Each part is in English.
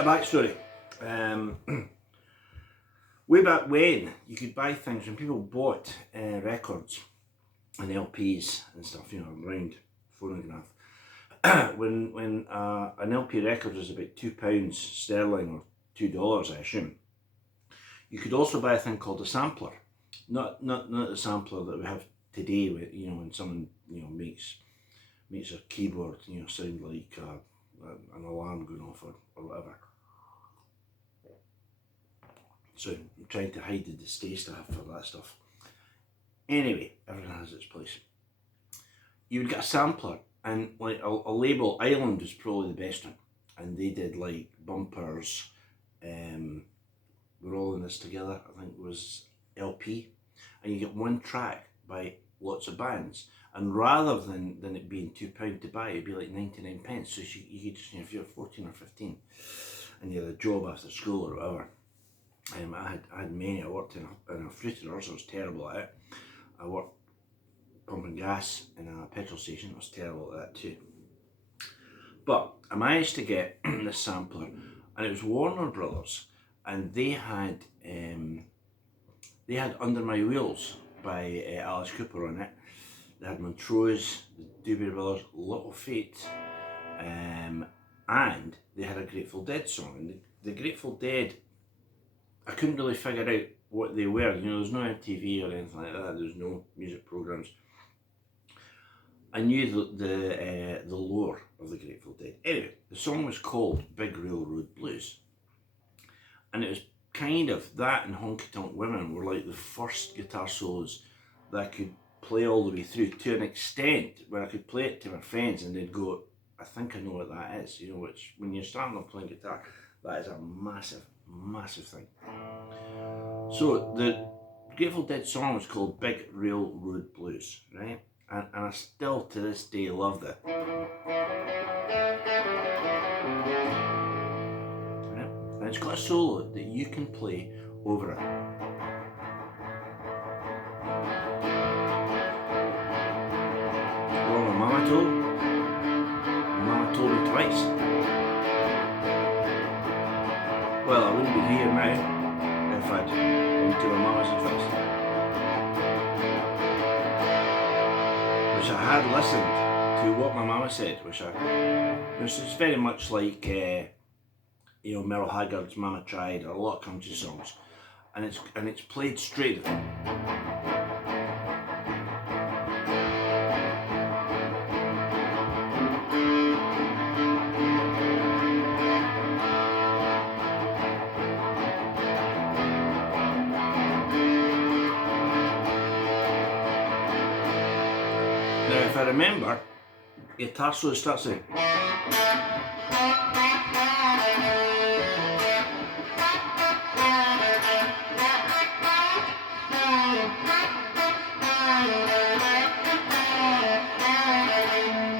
A backstory. Way back when you could buy things, when people bought records and LPs and stuff, you know, around phonograph. when an LP record was about £2 sterling or $2, I assume, you could also buy a thing called a sampler. Not the sampler that we have today, with, you know, when someone, you know, makes a keyboard, you know, sound like an alarm going off or whatever. So I'm trying to hide the distaste I have for that stuff. Anyway, everything has its place. You would get a sampler, and like a label, Island was probably the best one, and they did like bumpers. We're All in This Together, I think, was LP, and you get one track by lots of bands. And rather than it being £2 to buy, it'd be like 99 pence. So you could just, you know, if you're 14 or 15 and you had a job after school or whatever. I had many. I worked in a fruiterer, so I was terrible at it. I worked pumping gas in a petrol station. I was terrible at that too. But I managed to get this sampler, and it was Warner Brothers, and they had Under My Wheels by Alice Cooper on it. They had Montrose, the Doobie Brothers, Little Feat, and they had a Grateful Dead song. And the Grateful Dead, I couldn't really figure out what they were. You know, there's no MTV or anything like that. There's no music programs. I knew the lore of the Grateful Dead. Anyway, the song was called Big Railroad Blues, and it was kind of that, and Honky Tonk Women were like the first guitar solos that I could play all the way through, to an extent where I could play it to my friends and they'd go, I think I know what that is, you know, which when you're starting off playing guitar, that is a massive, massive thing. So the Grateful Dead song was called Big Railroad Blues, right? And I still to this day love that. Right? And it's got a solo that you can play over it. Well, my mama told me twice. Well, I wouldn't be here now if I'd gone to my mama's advice. Which I had listened to what my mama said, which is very much like, you know, Merle Haggard's Mama Tried, or a lot of country songs, and it's played straight. Now, if I remember, the guitar solo starts out.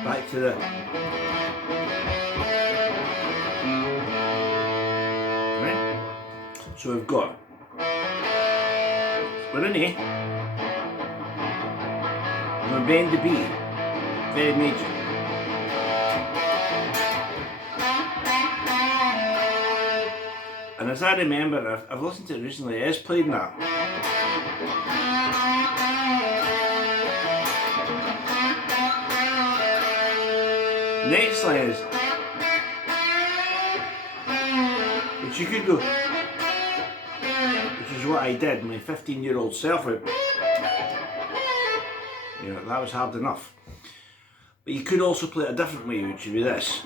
Back to the. Right? So we've got. We're in A. I'm going to bend the B, very major. And as I remember, I've listened to it recently, it is played in that. Next line is, which you could go, which is what I did, my 15-year-old self out. You know, that was hard enough. But you could also play it a different way, which would be this.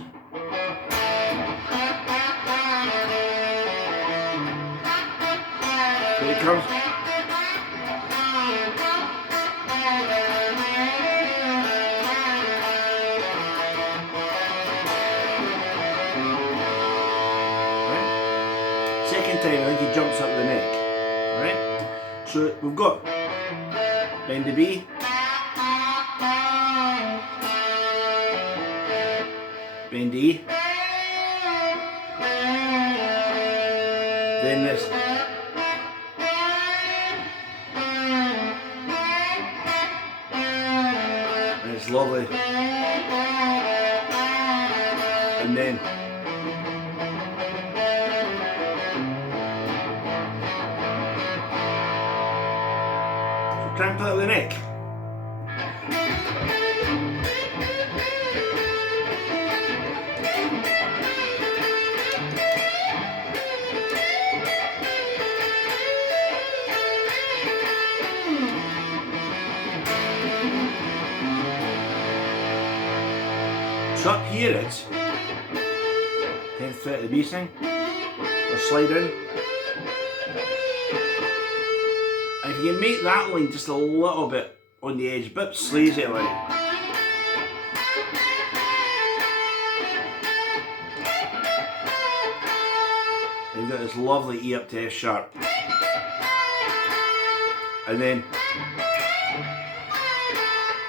Here it comes. Right? Second time, I think he jumps up the neck. Right? So we've got bend the B. Bend E, then this, and it's lovely, and then it with the neck. So up here it's 10th fret of the B string, or slide in. And if you can make that line just a little bit on the edge, a bit sleazy like. And you've got this lovely E up to F sharp. And then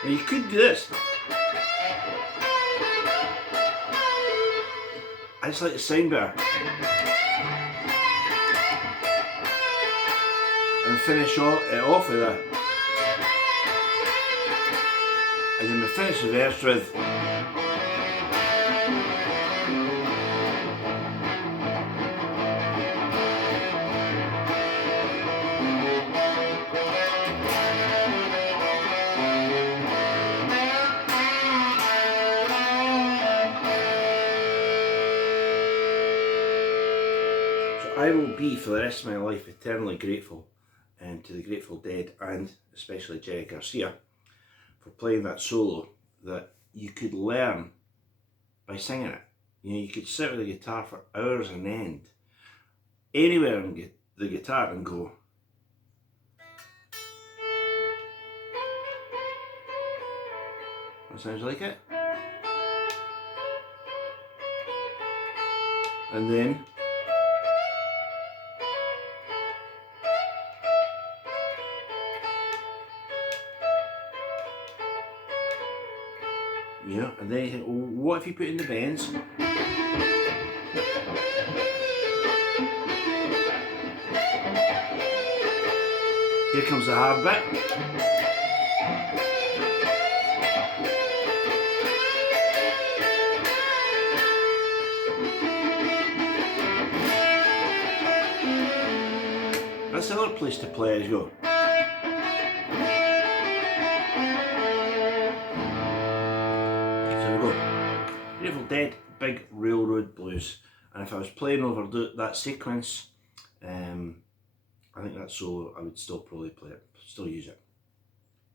you could do this. I just like the sound better. And finish it off with that. And then we finish the verse with. I will be for the rest of my life eternally grateful to the Grateful Dead and especially Jerry Garcia for playing that solo that you could learn by singing it. You know, you could sit with the guitar for hours on end, anywhere on the guitar and go. That sounds like it. And then you know, and then you think, well, what if you put in the bends? Here comes the hard bit. That's another place to play as you go. Grateful Dead, Big Railroad Blues. And if I was playing over that sequence, I think that's solo, I would still probably play it, still use it.